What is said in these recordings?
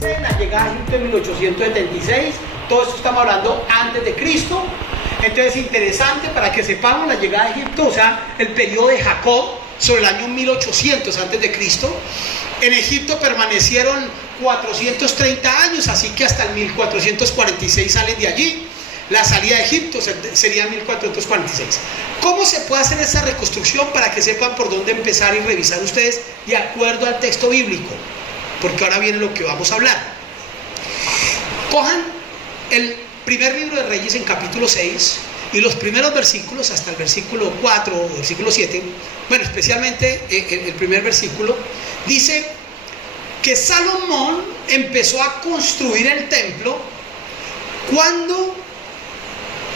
La llegada a Egipto en 1876, todo esto estamos hablando antes de Cristo. Entonces es interesante para que sepamos la llegada a Egipto, o sea, el periodo de Jacob sobre el año 1800 antes de Cristo. En Egipto permanecieron 430 años, así que hasta el 1446 salen de allí. La salida de Egipto sería 1446. ¿Cómo se puede hacer esa reconstrucción para que sepan por dónde empezar y revisar ustedes de acuerdo al texto bíblico? Porque ahora viene lo que vamos a hablar. Cojan el primer libro de Reyes en capítulo 6 y los primeros versículos hasta el versículo 4 o versículo 7, bueno, especialmente el primer versículo, dice que Salomón empezó a construir el templo cuando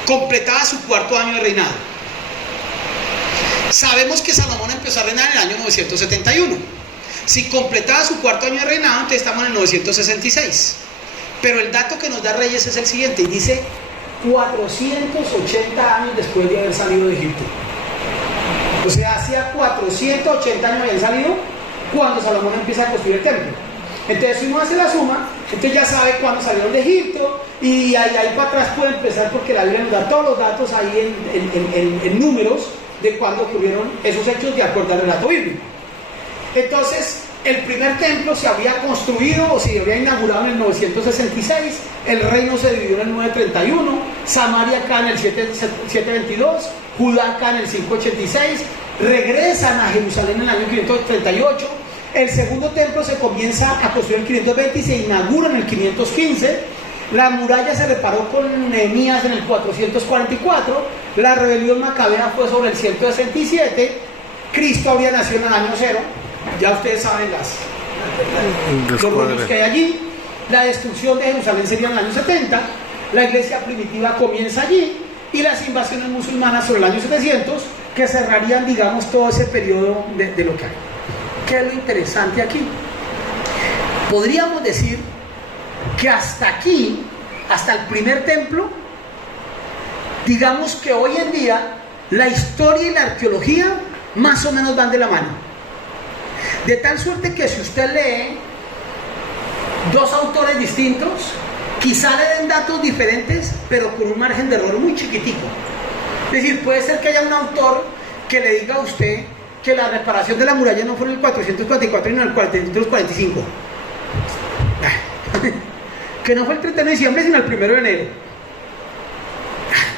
completaba su cuarto año de reinado. Sabemos que Salomón empezó a reinar en el año 971. Si completaba su cuarto año de reinado, entonces estamos en el 966. Pero el dato que nos da Reyes es el siguiente, y dice 480 años después de haber salido de Egipto. O sea, hacía 480 años habían salido cuando Salomón empieza a construir el templo. Entonces, si uno hace la suma, entonces ya sabe cuándo salieron de Egipto, y ahí para atrás puede empezar, porque la Biblia nos da todos los datos ahí en números de cuándo ocurrieron esos hechos de acuerdo al relato bíblico. Entonces, el primer templo se había construido o se había inaugurado en el 966, el reino se dividió en el 931, Samaria acá en el 722, Judá acá en el 586, regresan a Jerusalén en el año 538, el segundo templo se comienza a construir en el 520 y se inaugura en el 515, la muralla se reparó con Nehemías en el 444, la rebelión macabea fue sobre el 167, Cristo habría nacido en el año 0. Ya ustedes saben los rollos que hay allí. La destrucción de Jerusalén sería en el año 70. La iglesia primitiva comienza allí. Y las invasiones musulmanas sobre el año 700, que cerrarían, digamos, todo ese periodo de lo que hay. ¿Qué es lo interesante aquí? Podríamos decir que hasta aquí, hasta el primer templo, digamos que hoy en día la historia y la arqueología más o menos van de la mano. De tal suerte que si usted lee dos autores distintos, quizá le den datos diferentes, pero con un margen de error muy chiquitico. Es decir, puede ser que haya un autor que le diga a usted que la reparación de la muralla no fue en el 444, sino en el 445. Que no fue el 30 de diciembre, sino el 1 de enero.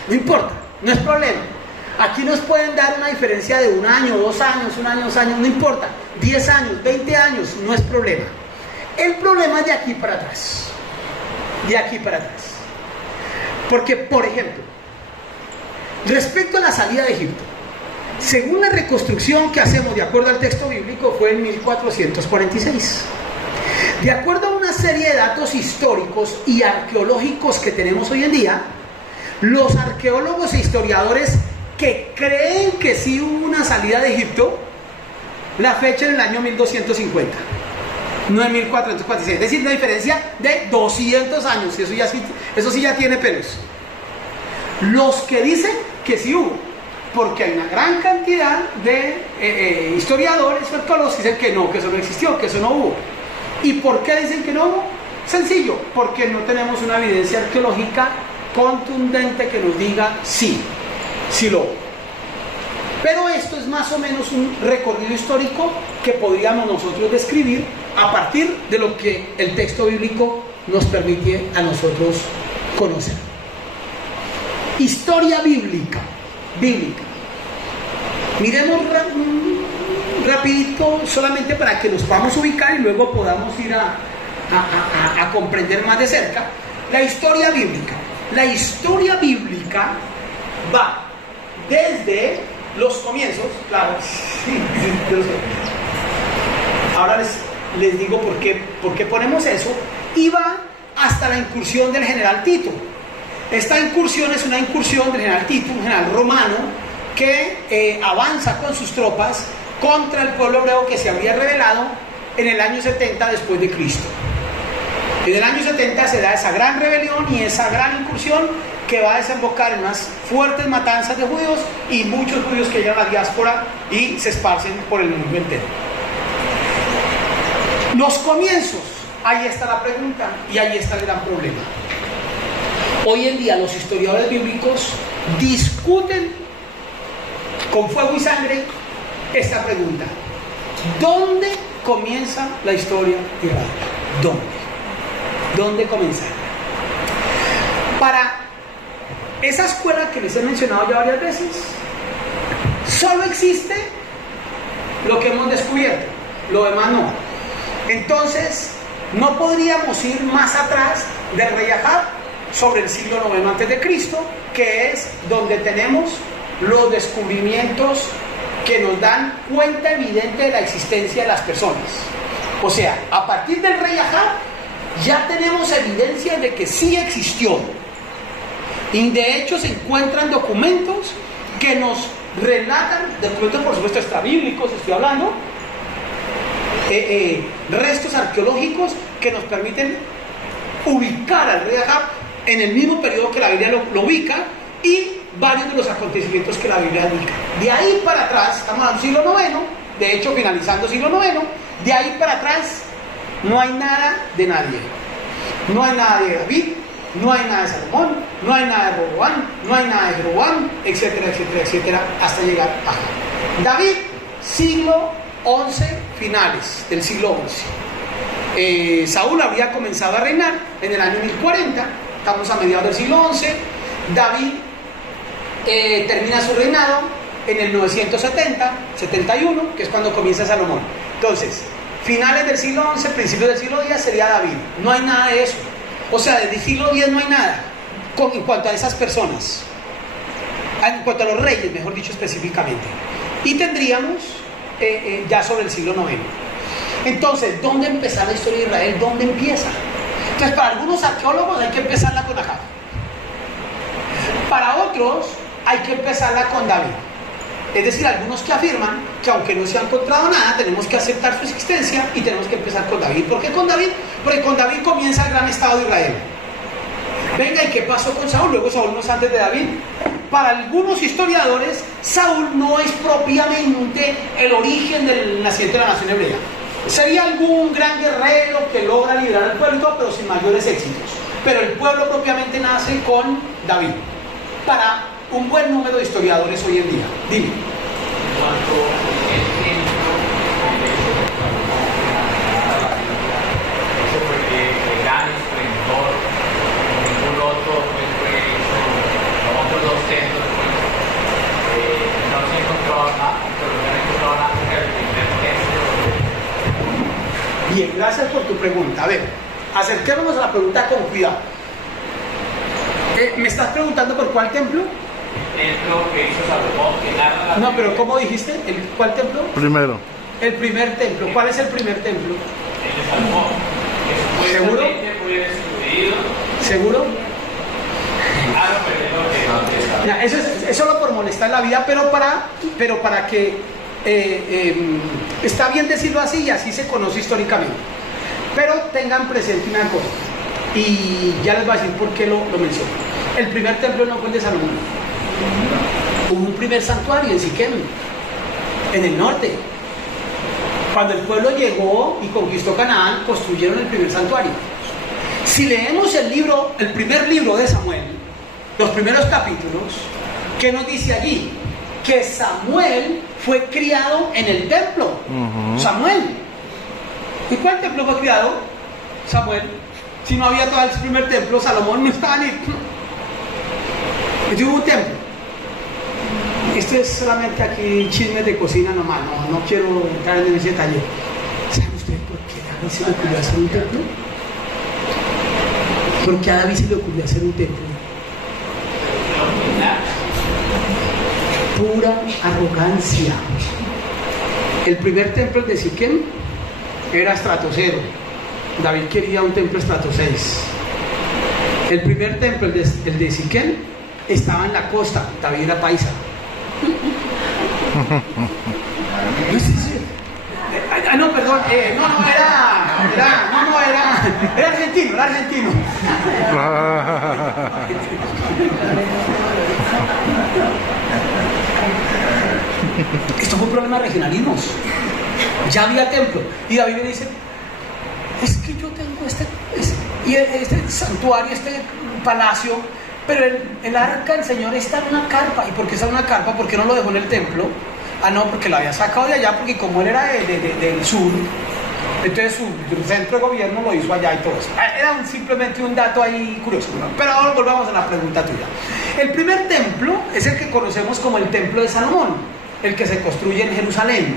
No importa, no es problema. Aquí nos pueden dar una diferencia de 1 año, 2 años, 1 año, 2 años, no importa. 10 años, 20 años, no es problema. El problema es de aquí para atrás. De aquí para atrás. Porque, por ejemplo, respecto a la salida de Egipto, según la reconstrucción que hacemos de acuerdo al texto bíblico, fue en 1446. De acuerdo a una serie de datos históricos y arqueológicos que tenemos hoy en día, los arqueólogos e historiadores que creen que sí hubo una salida de Egipto, la fecha en el año 1250, no en 1446, es decir, una diferencia de 200 años, y eso sí ya tiene pelos. Los que dicen que sí hubo, porque hay una gran cantidad de historiadores o arqueólogos que dicen que no, que eso no existió, que eso no hubo. ¿Y por qué dicen que no hubo? Sencillo, porque no tenemos una evidencia arqueológica contundente que nos diga sí lo hubo. Pero esto es más o menos un recorrido histórico que podríamos nosotros describir a partir de lo que el texto bíblico nos permite a nosotros conocer. Historia bíblica. Miremos rapidito, solamente para que nos podamos ubicar y luego podamos ir a comprender más de cerca la historia bíblica. La historia bíblica va desde los comienzos, claro, sí, de los comienzos. Ahora les digo por qué ponemos eso, y va hasta la incursión del general Tito. Esta incursión es una incursión del general Tito, un general romano que avanza con sus tropas contra el pueblo hebreo que se habría rebelado en el año 70 después de Cristo. En el año 70 se da esa gran rebelión y esa gran incursión que va a desembocar en unas fuertes matanzas de judíos y muchos judíos que llegan a la diáspora y se esparcen por el mundo entero. Los comienzos, ahí está la pregunta y ahí está el gran problema. Hoy en día los historiadores bíblicos discuten con fuego y sangre esta pregunta: ¿dónde comienza la historia de Israel? ¿Dónde comienza? Para esa escuela que les he mencionado ya varias veces, solo existe lo que hemos descubierto, lo demás no. Entonces, no podríamos ir más atrás del rey Ahab sobre el siglo IX a.C., que es donde tenemos los descubrimientos que nos dan cuenta evidente de la existencia de las personas. O sea, a partir del rey Ahab ya tenemos evidencia de que sí existió. Y de hecho se encuentran documentos que nos relatan, documentos por supuesto extrabíblicos, estoy hablando, restos arqueológicos que nos permiten ubicar al rey Ahab en el mismo periodo que la Biblia lo ubica y varios de los acontecimientos que la Biblia indica. De ahí para atrás, estamos hablando del siglo IX, de hecho finalizando el siglo IX, de ahí para atrás no hay nada de nadie. No hay nada de David, no hay nada de Salomón, no hay nada de Roboam, no hay nada de Jeroboam, etcétera, etcétera, etcétera, hasta llegar a Ahab. David, siglo XI, finales del siglo XI. Saúl habría comenzado a reinar en el año 1040, estamos a mediados del siglo XI. David termina su reinado en el 970, 71, que es cuando comienza Salomón. Entonces, finales del siglo XI, principios del siglo X sería David. No hay nada de eso. O sea, desde el siglo X no hay nada en cuanto a esas personas, en cuanto a los reyes, mejor dicho, específicamente. Y tendríamos ya sobre el siglo IX. Entonces, ¿dónde empezar la historia de Israel? ¿Dónde empieza? Entonces, para algunos arqueólogos hay que empezarla con Ahab. Para otros hay que empezarla con David. Es decir, algunos que afirman que aunque no se ha encontrado nada, tenemos que aceptar su existencia y tenemos que empezar con David. ¿Por qué con David? Porque con David comienza el gran estado de Israel. Venga, ¿y qué pasó con Saúl? Luego Saúl no es antes de David. Para algunos historiadores, Saúl no es propiamente el origen del nacimiento de la nación hebrea. Sería algún gran guerrero que logra liberar al pueblo y todo, pero sin mayores éxitos. Pero el pueblo propiamente nace con David. Para un buen número de historiadores hoy en día. Dime. Bien, gracias por tu pregunta. A ver, acerquémonos a la pregunta con cuidado. ¿Me estás preguntando por cuál templo? Templo que hizo Salomón. No, pero ¿cómo dijiste? ¿Cuál templo? Primero. El primer templo. ¿Cuál es el primer templo? El de Salomón. ¿Seguro? ¿Seguro? Ya, eso es solo por molestar la vida, pero para que está bien decirlo así y así se conoce históricamente. Pero tengan presente una cosa, y ya les voy a decir por qué lo menciono. El primer templo no fue el de Salomón. Hubo un primer santuario en Siquem, en el norte. Cuando el pueblo llegó y conquistó Canaán, construyeron el primer santuario. Si leemos el primer libro de Samuel, los primeros capítulos, ¿qué nos dice allí? Que Samuel fue criado en el templo. Samuel. ¿Y cuál templo fue criado? Samuel. Si no había todo el primer templo, Salomón no estaba ni... Hubo un templo. Esto es solamente aquí chismes de cocina nomás, no quiero entrar en ese detalle. ¿Saben ustedes por qué a David se le ocurrió hacer un templo? ¿Por qué a David se le ocurrió hacer un templo? Pura arrogancia. El primer templo de Siquem era estratosero. David quería un templo estrato 6. El primer templo, el de Siquén, estaba en la costa. David era paisa. No, perdón, era argentino, era argentino. Esto fue un problema de regionalismos. Ya había templo. Y David le dice, es que yo tengo este santuario, este palacio, pero el arca del Señor está en una carpa. ¿Y por qué está en una carpa? ¿Por qué no lo dejó en el templo? Ah, no, porque lo había sacado de allá, porque como él era del sur, entonces su centro de gobierno lo hizo allá y todo eso. Era simplemente un dato ahí curioso, ¿no? Pero ahora volvamos a la pregunta tuya. El primer templo es el que conocemos como el templo de Salomón, el que se construye en Jerusalén.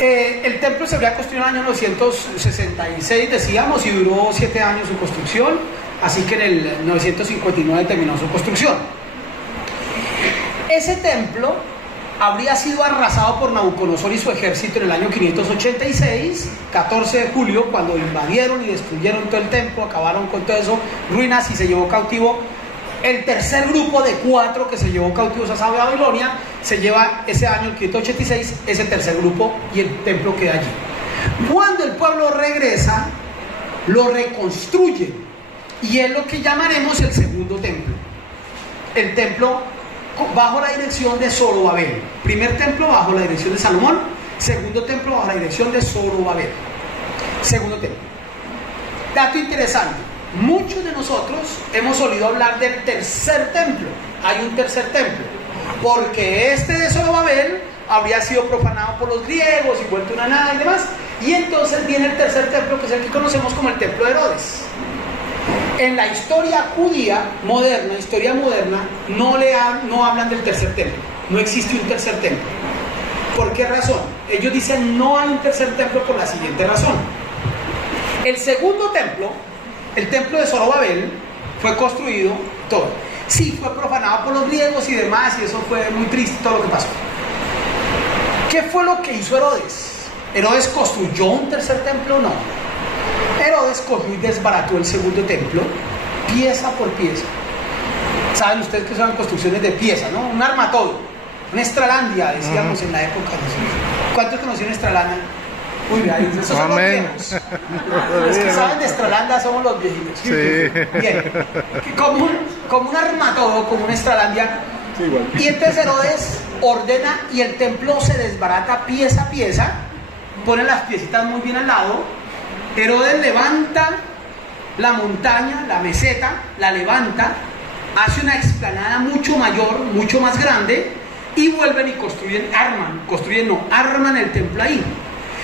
El templo se habría construido en el año 966, decíamos, y duró 7 años su construcción, así que en el 959 terminó su construcción. Ese templo habría sido arrasado por Nabucodonosor y su ejército en el año 586, 14 de julio, cuando invadieron y destruyeron todo el templo, acabaron con todo eso, ruinas, y se llevó cautivo el tercer grupo de 4 que se llevó cautivos a Babilonia. Se lleva ese año, el 586, ese tercer grupo, y el templo queda allí. Cuando el pueblo regresa, lo reconstruye, y es lo que llamaremos el segundo templo. El templo bajo la dirección de Zorobabel. Primer templo bajo la dirección de Salomón, segundo templo bajo la dirección de Zorobabel. Segundo templo. Dato interesante, muchos de nosotros hemos oído hablar del tercer templo. Hay un tercer templo, porque este de Zorobabel habría sido profanado por los griegos y vuelto una nada y demás, y entonces viene el tercer templo, que es el que conocemos como el templo de Herodes. En la historia judía moderna, no hablan del tercer templo. No existe un tercer templo. ¿Por qué razón? Ellos dicen no hay un tercer templo por la siguiente razón. El segundo templo, el templo de Zorobabel, fue construido todo. Sí, fue profanado por los griegos y demás, y eso fue muy triste todo lo que pasó. ¿Qué fue lo que hizo Herodes? ¿Herodes construyó un tercer templo? No. Herodes cogió y desbarató el segundo templo, pieza por pieza. Saben ustedes que son construcciones de pieza, ¿no? Un armatodo, una Estralandia, decíamos en la época. ¿Cuántos conocieron Estralandia? Uy, esos son los viejos. Los que saben de Estralandia somos los viejitos. Sí. Bien. Como un armatodo, como una Estralandia. Sí, igual. Y entonces Herodes ordena y el templo se desbarata pieza a pieza, pone las piecitas muy bien al lado. Herodes levanta la montaña, la meseta, la levanta, hace una explanada mucho mayor, mucho más grande, y vuelven y arman el templo ahí.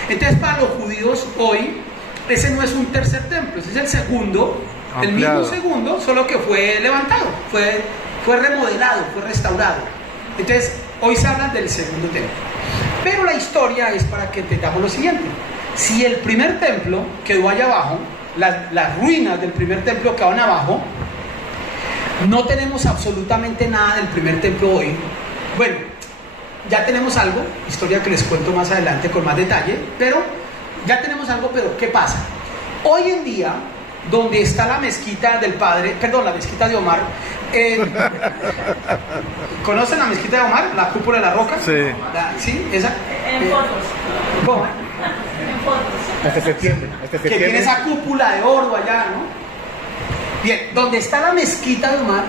Entonces, para los judíos hoy, ese no es un tercer templo, ese es el segundo, ampliado. El mismo segundo, solo que fue levantado, fue remodelado, fue restaurado. Entonces, hoy se habla del segundo templo. Pero la historia es para que entendamos lo siguiente. Si el primer templo quedó allá abajo, las ruinas del primer templo quedaron abajo, no tenemos absolutamente nada del primer templo hoy. Bueno, ya tenemos algo, historia que les cuento más adelante con más detalle, pero ya tenemos algo, pero ¿qué pasa? Hoy en día, donde está la mezquita del padre, perdón, la mezquita de Omar, ¿conocen la mezquita de Omar? La cúpula de la roca. Sí. ¿Sí? ¿Esa? En fotos. ¿Cómo? En fotos. Hasta septiembre. Que tiene esa cúpula de oro allá, ¿no? Bien, donde está la mezquita de Omar,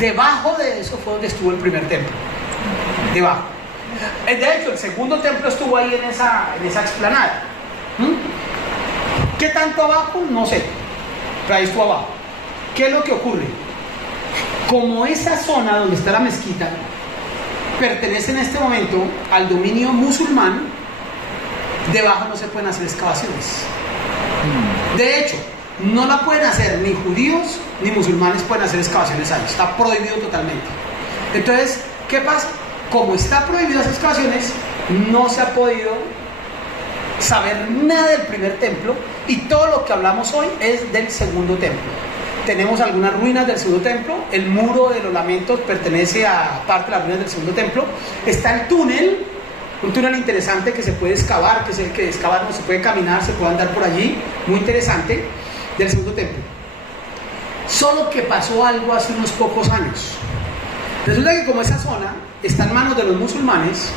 debajo de eso fue donde estuvo el primer templo. Debajo. De hecho, el segundo templo estuvo ahí en esa explanada. ¿Qué tanto abajo? No sé. Pero ahí estuvo abajo. ¿Qué es lo que ocurre? Como esa zona donde está la mezquita pertenece en este momento al dominio musulmán, debajo no se pueden hacer excavaciones. De hecho, no la pueden hacer ni judíos ni musulmanes, pueden hacer excavaciones ahí. Está prohibido totalmente. Entonces, ¿qué pasa? Como está prohibido las excavaciones, no se ha podido saber nada del primer templo, y todo lo que hablamos hoy es del segundo templo. Tenemos algunas ruinas del segundo templo, el muro de los lamentos pertenece a parte de las ruinas del segundo templo, está el túnel un túnel interesante que se puede excavar, que es el que excavar no se puede caminar, se puede andar por allí, muy interesante, del segundo templo. Solo que pasó algo hace unos pocos años. Resulta que como esa zona está en manos de los musulmanes,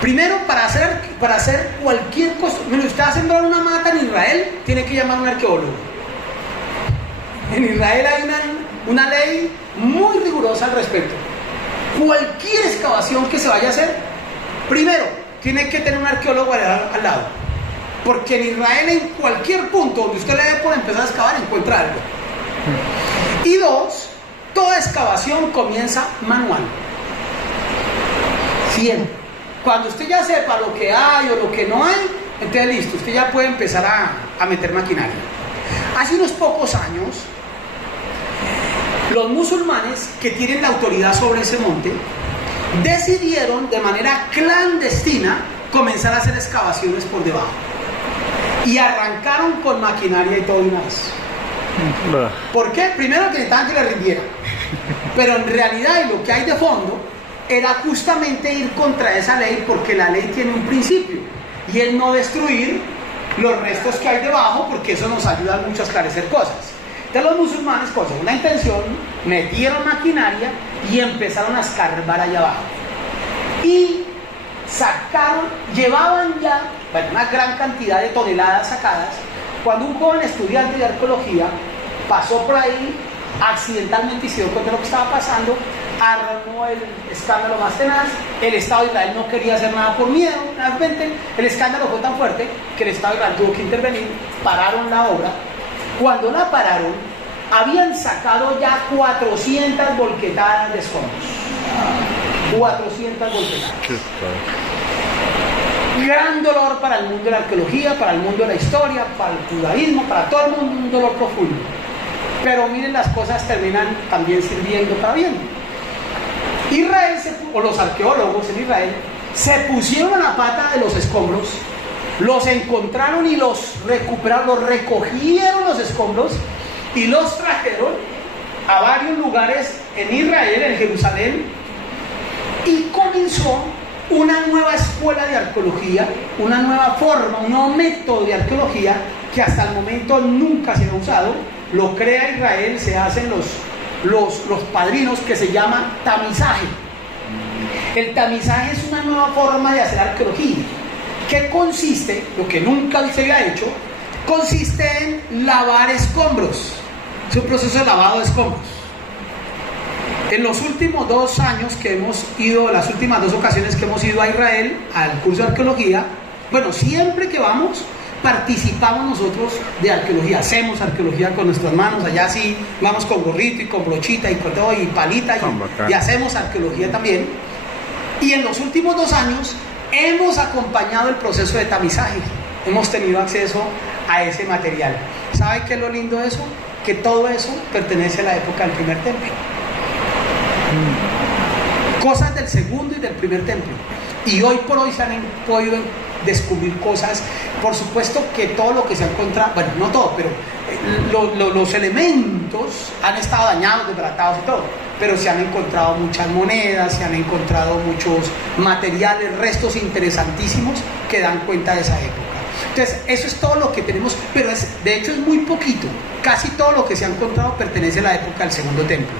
primero para hacer cualquier cosa, mire, usted va a sembrar una mata en Israel, tiene que llamar a un arqueólogo. En Israel hay una ley muy rigurosa al respecto. Cualquier excavación que se vaya a hacer, primero tiene que tener un arqueólogo al lado, porque en Israel en cualquier punto donde usted le dé por empezar a excavar encuentra algo. Y dos, toda excavación comienza manual, siempre. Cuando usted ya sepa lo que hay o lo que no hay, entonces listo, usted ya puede empezar a meter maquinaria. Hace unos pocos años, los musulmanes que tienen la autoridad sobre ese monte decidieron de manera clandestina comenzar a hacer excavaciones por debajo y arrancaron con maquinaria y todo de una vez. ¿Por qué? Primero que necesitaban que le rindiera, pero en realidad y lo que hay de fondo era justamente ir contra esa ley, porque la ley tiene un principio y es no destruir los restos que hay debajo, porque eso nos ayuda mucho a esclarecer cosas. Entonces los musulmanes con una intención metieron maquinaria y empezaron a escarbar allá abajo y llevaban ya una gran cantidad de toneladas sacadas, cuando un joven estudiante de arqueología pasó por ahí accidentalmente y se dio cuenta de lo que estaba pasando, armó el escándalo más tenaz. El Estado de Israel no quería hacer nada por miedo, realmente el escándalo fue tan fuerte que el Estado de Israel tuvo que intervenir, pararon la obra. Cuando la pararon, habían sacado ya 400 volquetadas de escombros. 400 volquetadas. Gran dolor para el mundo de la arqueología, para el mundo de la historia, para el judaísmo, para todo el mundo, un dolor profundo. Pero miren, las cosas terminan también sirviendo para bien. Israel, o los arqueólogos en Israel, se pusieron a la pata de los escombros, los encontraron y los recuperaron, los recogieron los escombros y los trajeron a varios lugares en Israel, en Jerusalén, y comenzó una nueva escuela de arqueología, una nueva forma, un nuevo método de arqueología que hasta el momento nunca se ha usado. Lo crea Israel, se hacen los padrinos, que se llama tamizaje. El tamizaje es una nueva forma de hacer arqueología, que consiste, lo que nunca se había hecho, consiste en lavar escombros. Es un proceso de lavado de escombros. En los últimos 2 años que hemos ido, las últimas 2 ocasiones que hemos ido a Israel al curso de arqueología, bueno, siempre que vamos, participamos nosotros de arqueología, hacemos arqueología con nuestras manos, allá sí vamos con gorrito y con brochita y con todo y palita y hacemos arqueología también. Y en los últimos 2 años hemos acompañado el proceso de tamizaje, hemos tenido acceso a ese material. ¿Sabe qué es lo lindo de eso? Que todo eso pertenece a la época del primer templo. Cosas del segundo y del primer templo. Y hoy por hoy se han podido descubrir cosas. Por supuesto que todo lo que se ha encontrado, bueno, no todo, pero los elementos han estado dañados, desbaratados y todo, pero se han encontrado muchas monedas, se han encontrado muchos materiales, restos interesantísimos que dan cuenta de esa época. Entonces, eso es todo lo que tenemos, pero de hecho es muy poquito. Casi todo lo que se ha encontrado pertenece a la época del segundo templo,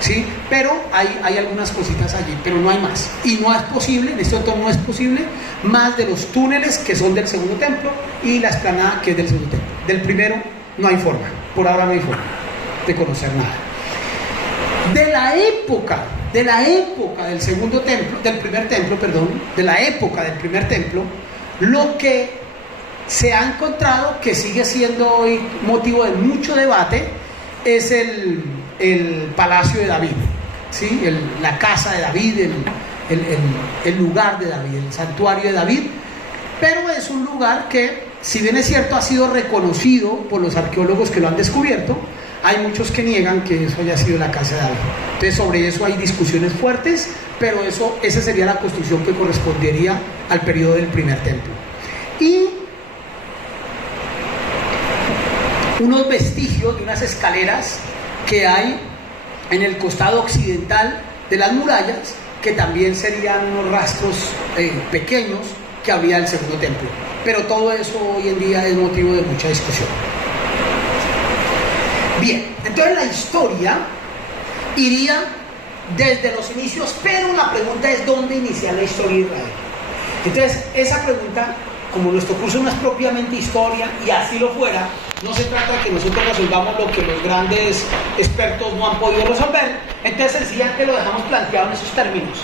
¿sí? Pero hay algunas cositas allí, pero no hay más. Y no es posible, en este entorno no es posible, más de los túneles que son del segundo templo y la explanada que es del segundo templo. Del primero no hay forma, por ahora no hay forma de conocer nada. De la época del segundo templo, del primer templo, perdón, de la época del primer templo, lo que se ha encontrado, que sigue siendo hoy motivo de mucho debate, es el Palacio de David, ¿sí? La casa de David, el lugar de David, el santuario de David. Pero es un lugar que, si bien es cierto, ha sido reconocido por los arqueólogos que lo han descubierto, hay muchos que niegan que eso haya sido la casa de David. Entonces, sobre eso hay discusiones fuertes, pero esa sería la construcción que correspondería al periodo del primer templo. Y unos vestigios de unas escaleras que hay en el costado occidental de las murallas, que también serían unos rastros pequeños que habría del segundo templo. Pero todo eso hoy en día es motivo de mucha discusión. Bien, entonces la historia iría desde los inicios, pero la pregunta es ¿dónde inicia la historia de Israel? Entonces, esa pregunta, como nuestro curso no es propiamente historia, y así lo fuera, no se trata de que nosotros resolvamos lo que los grandes expertos no han podido resolver, entonces sencillamente lo dejamos planteado en esos términos,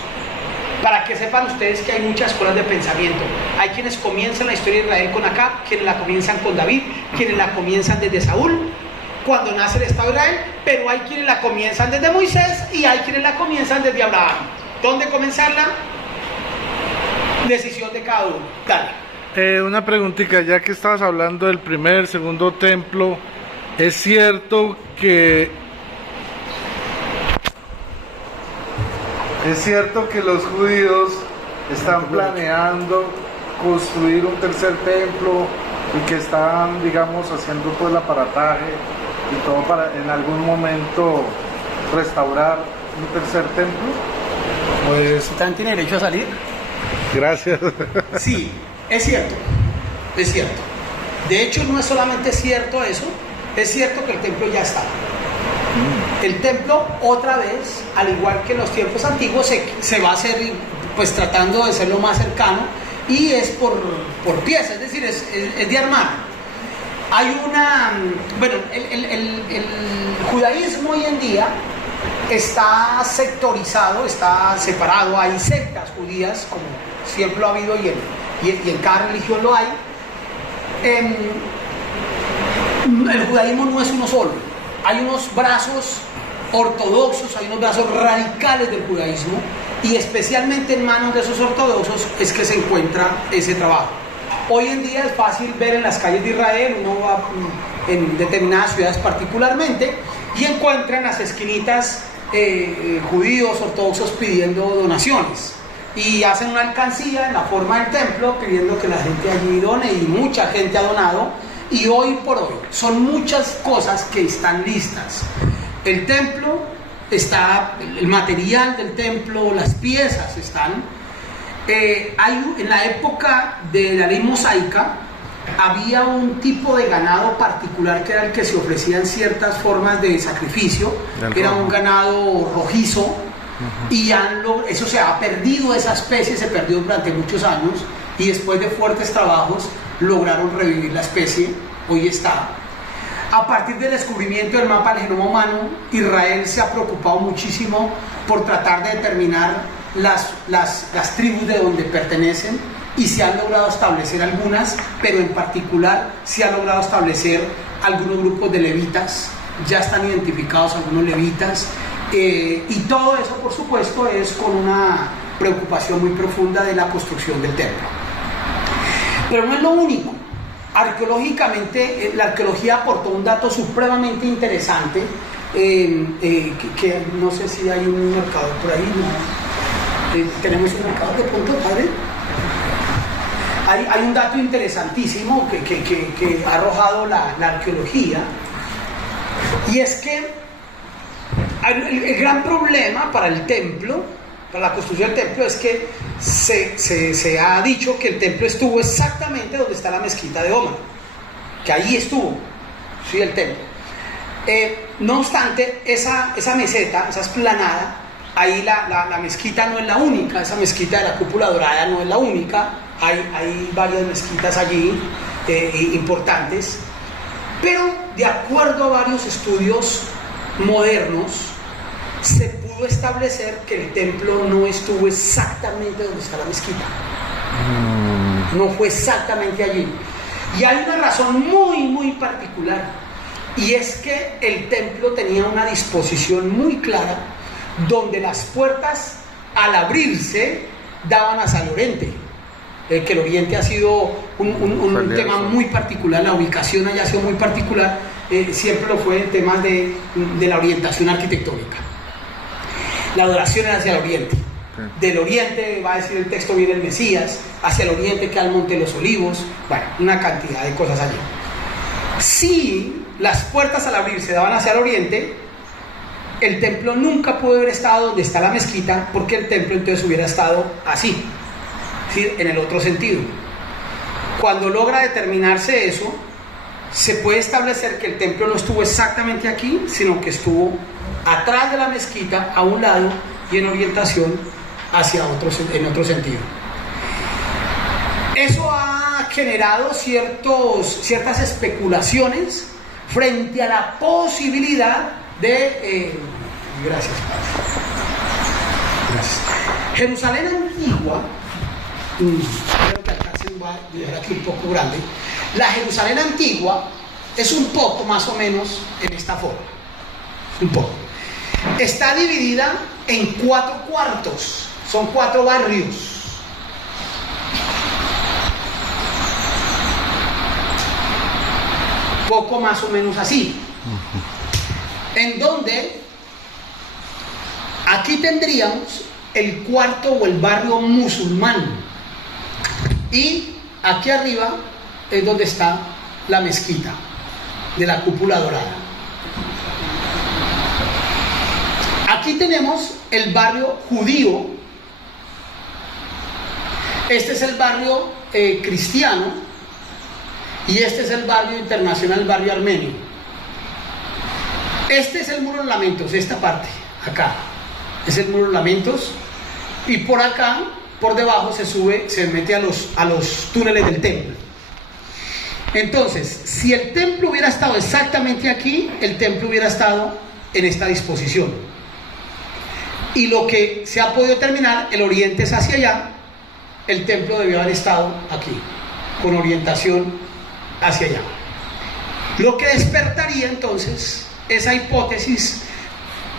para que sepan ustedes que hay muchas escuelas de pensamiento. Hay quienes comienzan la historia de Israel con Acab, quienes la comienzan con David, quienes la comienzan desde Saúl, cuando nace el Estado de Israel, pero hay quienes la comienzan desde Moisés y hay quienes la comienzan desde Abraham. ¿Dónde comenzarla? Decisión de cada uno. Dale. Una preguntita, ya que estabas hablando del primer, segundo templo, ¿es cierto que los judíos están planeando construir un tercer templo y que están, digamos, haciendo todo el aparataje y todo para en algún momento restaurar un tercer templo? Pues también tiene derecho a salir. Gracias. Sí, es cierto, es cierto. De hecho, no es solamente cierto eso, es cierto que el templo ya está. El templo, otra vez, al igual que en los tiempos antiguos, se va a hacer, pues tratando de ser lo más cercano, y es por piezas, es decir, es de armar. Hay una, bueno, el judaísmo hoy en día está sectorizado, está separado, hay sectas judías, como siempre lo ha habido y en cada religión lo hay. El judaísmo no es uno solo, hay unos brazos ortodoxos, hay unos brazos radicales del judaísmo, y especialmente en manos de esos ortodoxos es que se encuentra ese trabajo. Hoy en día es fácil ver en las calles de Israel, uno va en determinadas ciudades particularmente y encuentra en las esquinitas judíos ortodoxos pidiendo donaciones, y hacen una alcancía en la forma del templo pidiendo que la gente allí done, y mucha gente ha donado, y hoy por hoy son muchas cosas que están listas. El templo está, el material del templo, las piezas están. En la época de la ley mosaica había un tipo de ganado particular que era el que se ofrecía en ciertas formas de sacrificio, que era un ganado rojizo, y eso se ha perdido, esa especie se perdió durante muchos años, y después de fuertes trabajos lograron revivir la especie, hoy está. A partir del descubrimiento del mapa del genoma humano, Israel se ha preocupado muchísimo por tratar de determinar las tribus de donde pertenecen, y se han logrado establecer algunas, pero en particular se ha logrado establecer algunos grupos de levitas, ya están identificados algunos levitas, y todo eso por supuesto es con una preocupación muy profunda de la construcción del templo. Pero no es lo único. Arqueológicamente, la arqueología aportó un dato supremamente interesante, que no sé si hay un marcador por ahí, ¿no? Tenemos un marcador de punto, padre. Hay un dato interesantísimo que ha arrojado la arqueología, y es que el gran problema para el templo, para la construcción del templo, es que se ha dicho que el templo estuvo exactamente donde está la mezquita de Omar, que ahí estuvo, sí, el templo. No obstante, esa meseta, esa esplanada, ahí la mezquita no es la única, esa mezquita de la cúpula dorada no es la única, hay varias mezquitas allí importantes, pero de acuerdo a varios estudios modernos, se pudo establecer que el templo no estuvo exactamente donde está la mezquita, no fue exactamente allí, y hay una razón muy particular, y es que el templo tenía una disposición muy clara, donde las puertas al abrirse daban hacia el oriente, que el oriente ha sido un tema muy particular, la ubicación allá ha sido muy particular, siempre lo fue en temas de la orientación arquitectónica. La adoración era hacia el oriente, del oriente, va a decir el texto, viene el Mesías, hacia el oriente queda el Monte de los Olivos, bueno, una cantidad de cosas allí. Si las puertas al abrirse daban hacia el oriente, el templo nunca pudo haber estado donde está la mezquita, porque el templo entonces hubiera estado así, ¿sí? En el otro sentido. Cuando logra determinarse eso, se puede establecer que el templo no estuvo exactamente aquí, sino que estuvo atrás de la mezquita, a un lado y en orientación hacia en otro sentido. Eso ha generado ciertas especulaciones frente a la posibilidad de... gracias, Padre. Gracias. Jerusalén antigua, creo que acá se va a dejar aquí un poco grande. La Jerusalén antigua es un poco más o menos en esta forma. Un poco. Está dividida en 4 cuartos, son 4 barrios. Poco más o menos así. En donde aquí tendríamos el cuarto o el barrio musulmán. Y aquí arriba es donde está la mezquita de la cúpula dorada. Aquí tenemos el barrio judío. Este es el barrio cristiano. Y este es el barrio internacional, el barrio armenio. Este es el muro de los lamentos, esta parte, acá. Es el muro de los lamentos. Y por acá, por debajo, se mete a los túneles del templo. Entonces, si el templo hubiera estado exactamente aquí, el templo hubiera estado en esta disposición. Y lo que se ha podido determinar, el oriente es hacia allá, el templo debió haber estado aquí, con orientación hacia allá. Lo que despertaría entonces esa hipótesis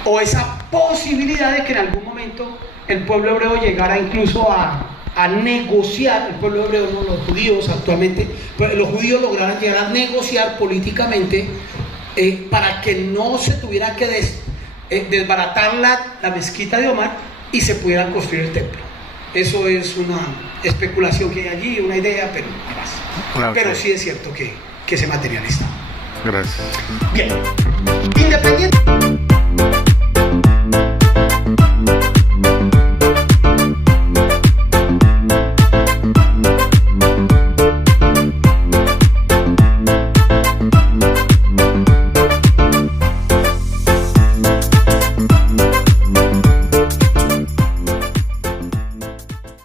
o esa posibilidad de que en algún momento el pueblo hebreo llegara incluso a negociar, el pueblo hebreo, no los judíos actualmente, pero los judíos lograran llegar a negociar políticamente para que no se tuviera que desbaratar la mezquita de Omar y se pudiera construir el templo. Eso es una especulación que hay allí, una idea, pero nada más. Okay. Pero sí es cierto que se materializa. Gracias. Bien, independiente.